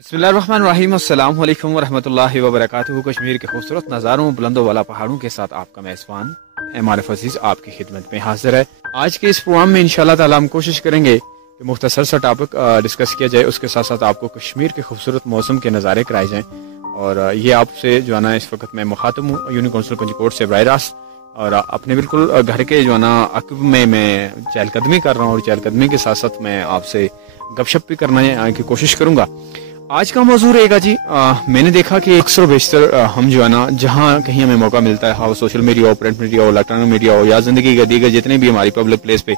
बिस्मिल्लाहिर्रहमानिर्रहीम। अस्सलाम वालेकुम वरहमतुल्लाहि वबरकातुहू। कश्मीर के खूबसूरत नज़ारों बुलंदों वाला पहाड़ों के साथ आपका मेज़बान एमआरएफ अजीज़ आपकी खिदमत में हाजिर है। आज के इस प्रोग्राम में इंशाअल्लाह ताला हम कोशिश करेंगे कि मुख्तसर सा टॉपिक डिस्कस किया जाए, उसके साथ साथ आपको कश्मीर के खूबसूरत मौसम के नज़ारे कराए जाएँ। और ये आपसे जो है ना इस वक्त मैं मुखातिब हूँ यूनिक काउंसिल पंचकोट से बराह रास्त, और अपने बिल्कुल घर के जो है ना अक़ब में मैं चहलकदमी कर रहा हूँ, और चहलकदमी के साथ साथ मैं आपसे गपशप भी करने की कोशिश करूँगा। आज का मौजूद रहेगा जी, मैंने देखा कि अक्सर बेशतर हम जो है ना जहाँ कहीं हमें मौका मिलता है, हाँ सोशल मीडिया हो, प्रिंट मीडिया हो, इलेक्ट्रॉनिक मीडिया हो, या जिंदगी का दीगर जितने भी हमारी पब्लिक प्लेस पे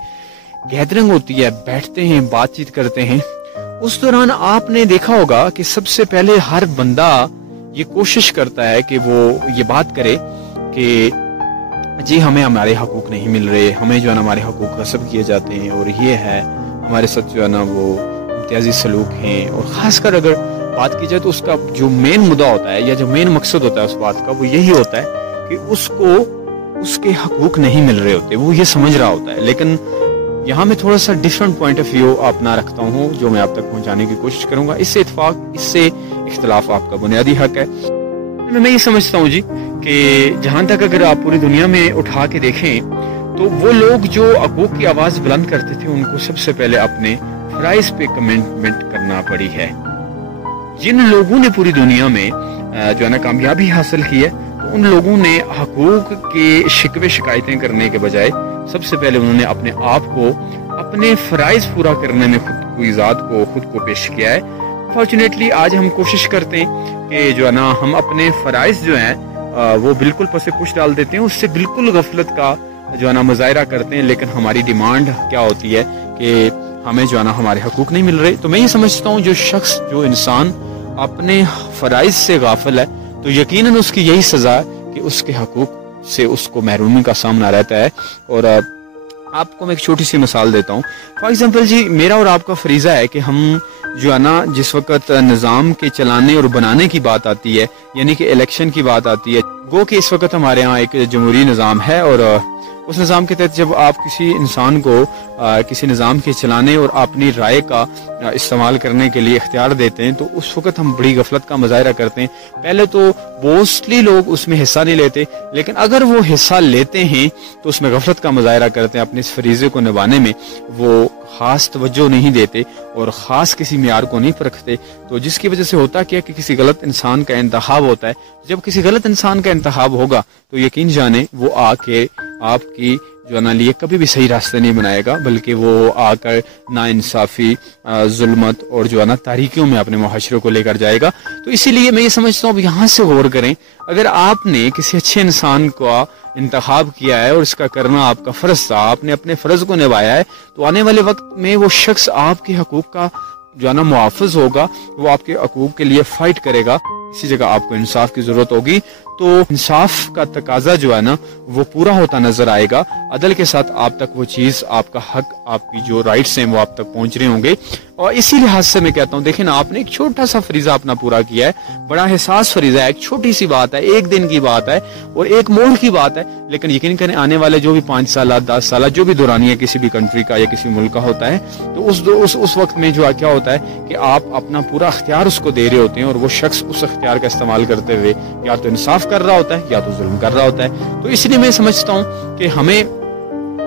गैदरिंग होती है, बैठते हैं, बातचीत करते हैं, उस दौरान आपने देखा होगा कि सबसे पहले हर बंदा ये कोशिश करता है कि वो ये बात करे कि जी हमें हमारे हकूक नहीं मिल रहे, हमें जो है ना हमारे हकूक गस्ब किए जाते हैं, और ये है हमारे साथ जो है ना वो इम्तियाजी सलूक हैं। और ख़ासकर अगर बात की जाए तो उसका जो मेन मुद्दा होता है या जो मेन मकसद होता है उस बात का, वो यही होता है कि उसको उसके हकूक नहीं मिल रहे होते, वो ये समझ रहा होता है। लेकिन यहाँ मैं थोड़ा सा डिफरेंट पॉइंट ऑफ व्यू अपना रखता हूँ जो मैं आप तक पहुँचाने की कोशिश करूँगा। इससे इख्तलाफ आपका बुनियादी हक है। मैं ये समझता हूँ जी कि जहाँ तक अगर आप पूरी दुनिया में उठा के देखें तो वो लोग जो हकूक की आवाज़ बुलंद करते थे, उनको सबसे पहले अपने फराइज पे कमिटमेंट करना पड़ी है। जिन लोगों ने पूरी दुनिया में जो है ना कामयाबी हासिल की है, तो उन लोगों ने हकूक के शिकवे शिकायतें करने के बजाय सबसे पहले उन्होंने अपने आप को अपने फराइज पूरा करने में खुद को पेश किया है। फॉर्चुनेटली आज हम कोशिश करते हैं कि जो है ना हम अपने फराइज जो हैं वो बिल्कुल पसे पुश डाल देते हैं, उससे बिल्कुल गफलत का जो है ना मुजाहिरा करते हैं। लेकिन हमारी डिमांड क्या होती है कि हमें जो है ना हमारे हकूक नहीं मिल रहे। तो मैं ये समझता हूँ जो इंसान अपने फराइज से गाफिल है, तो यकीनन उसकी यही सजा है कि उसके हकूक से उसको महरूमी का सामना रहता है। और आपको मैं एक छोटी सी मिसाल देता हूँ। फॉर एग्जाम्पल जी, मेरा और आपका फरीजा है कि हम जो है ना जिस वक्त निज़ाम के चलाने और बनाने की बात आती है, यानी कि इलेक्शन की बात आती है, गो कि इस वक्त हमारे यहाँ एक जमहूरी निज़ाम है, और उस निज़ाम के तहत जब आप किसी इंसान को किसी निज़ाम के चलाने और अपनी राय का इस्तेमाल करने के लिए इख्तियार देते हैं, तो उस वक्त हम बड़ी गफलत का मुजाहिरा करते हैं। पहले तो मोस्टली लोग उसमें हिस्सा नहीं लेते, लेकिन अगर वो हिस्सा लेते हैं तो उसमें गफलत का मुजाहिरा करते हैं, अपने इस फरीज़े को निभाने में वो ख़ास तवज्जो नहीं देते और ख़ास किसी मियार को नहीं परखते। तो जिसकी वजह से होता क्या कि किसी गलत इंसान का इंतखाब होता है। जब किसी गलत इंसान का इंतखाब होगा तो यकीन जाने वो आके आपकी जो है ना लिए कभी भी सही रास्ते नहीं बनाएगा, बल्कि वो आकर नाइंसाफ़ी, जुल्मत और जो है ना तारीकियों में अपने मुआशरे को लेकर जाएगा। तो इसीलिए मैं ये समझता हूँ यहाँ से गौर करें, अगर आपने किसी अच्छे इंसान का इंतखाब किया है और इसका करना आपका फ़र्ज था, आपने अपने फ़र्ज को निभाया है, तो आने वाले वक्त में वो शख्स आपके हकूक़ का जो है ना मुआफ़िज़ होगा, वो आपके हकूक़ के लिए फ़ाइट करेगा। इसी जगह आपको इंसाफ की ज़रूरत होगी, तो इंसाफ का तकाजा जो है ना वो पूरा होता नजर आएगा। अदल के साथ आप तक वो चीज़, आपका हक, आपकी जो राइट्स हैं वो आप तक पहुंच रहे होंगे। और इसी लिहाज से मैं कहता हूँ, देखिए ना, आपने एक छोटा सा फरीजा अपना पूरा किया है, बड़ा एहसास फरीजा है, एक छोटी सी बात है, एक दिन की बात है और एक मोड़ की बात है, लेकिन यकीन करें आने वाले जो भी 5 साल 10 साल जो भी दौरानिया किसी भी कंट्री का या किसी मुल्क का होता है, तो उस वक्त में जो क्या होता है कि आप अपना पूरा अख्तियार उसको दे रहे होते हैं, और वो शख्स उस अख्तियार का इस्तेमाल करते हुए या तो इंसाफ कर रहा होता है या तो जुल्म कर रहा होता है। तो इसलिए मैं समझता हूँ कि हमें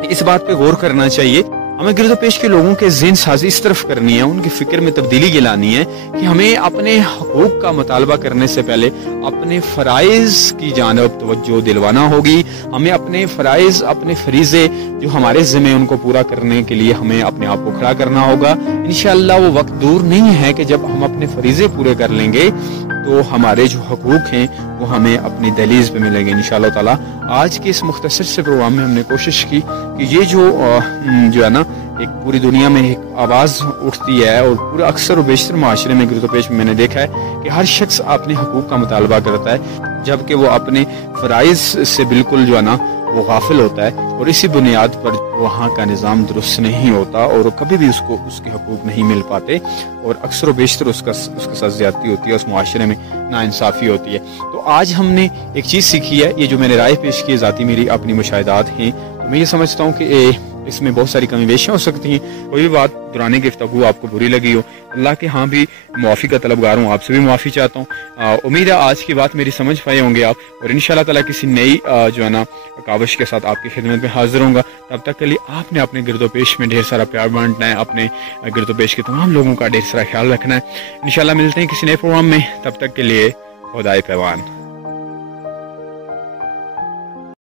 इस बात पे गौर करना चाहिए। हमें गिरदो पेश के लोगों के ज़हन साजी इस तरफ करनी है, उनकी फिक्र में तब्दीली लानी है कि हमें अपने हकूक का मुतालबा करने से पहले अपने फ़राइज़ की जानिब तवज्जो दिलवाना होगी। हमें अपने फ़राइज़, अपने फरीज़े जो हमारे ज़िम्मे, उनको पूरा करने के लिए हमें अपने आप को खड़ा करना होगा। इंशाअल्लाह वो वक्त दूर नहीं है कि जब हम अपने फरीज़े पूरे कर लेंगे तो हमारे जो हकूक हैं वो हमें अपनी दहलीज पे मिलेंगे इंशाअल्लाह ताला। आज के इस मुख्तसर से प्रोग्राम में हमने कोशिश की कि ये जो है ना एक पूरी दुनिया में एक आवाज़ उठती है, और पूरे अक्सर और बेशतर माशरे में गिरदो पेश में मैंने देखा है कि हर शख्स अपने हकूक का मुतालबा करता है, जबकि वो अपने फ़राइज़ से बिल्कुल जो है ना वो गाफिल होता है, और इसी बुनियाद पर वहाँ का निज़ाम दुरुस्त नहीं होता और कभी भी उसको उसके हकूक नहीं मिल पाते, और अक्सर व बेशतर उसके साथ ज़्यादती होती है, उस मुआशरे में नाइंसाफ़ी होती है। तो आज हमने एक चीज़ सीखी है, ये जो मैंने राय पेश की ज़ाती मेरी अपनी मुशाहिदात हैं, तो मैं ये समझता हूँ कि اس میں بہت ساری کمی بیشیاں ہو سکتی ہیں. کوئی بھی بات دوران گفتگو آپ کو بری لگی ہو, اللہ کے ہاں بھی معافی کا طلبگار ہوں, آپ سے بھی معافی چاہتا ہوں. امید ہے آج کی بات میری سمجھ پائے ہوں گے آپ, اور انشاءاللہ تعالیٰ کسی نئی جو ہے نا کاوش کے ساتھ آپ کی خدمت میں حاضر ہوں گا. تب تک کے لیے آپ نے اپنے گرد و پیش میں ڈھیر سارا پیار بانٹنا ہے, اپنے گرد و پیش کے تمام لوگوں کا ڈھیر سارا خیال رکھنا ہے. انشاءاللہ ملتے ہیں کسی نئے پروگرام میں, تب تک کے لیے خدائے پیوان.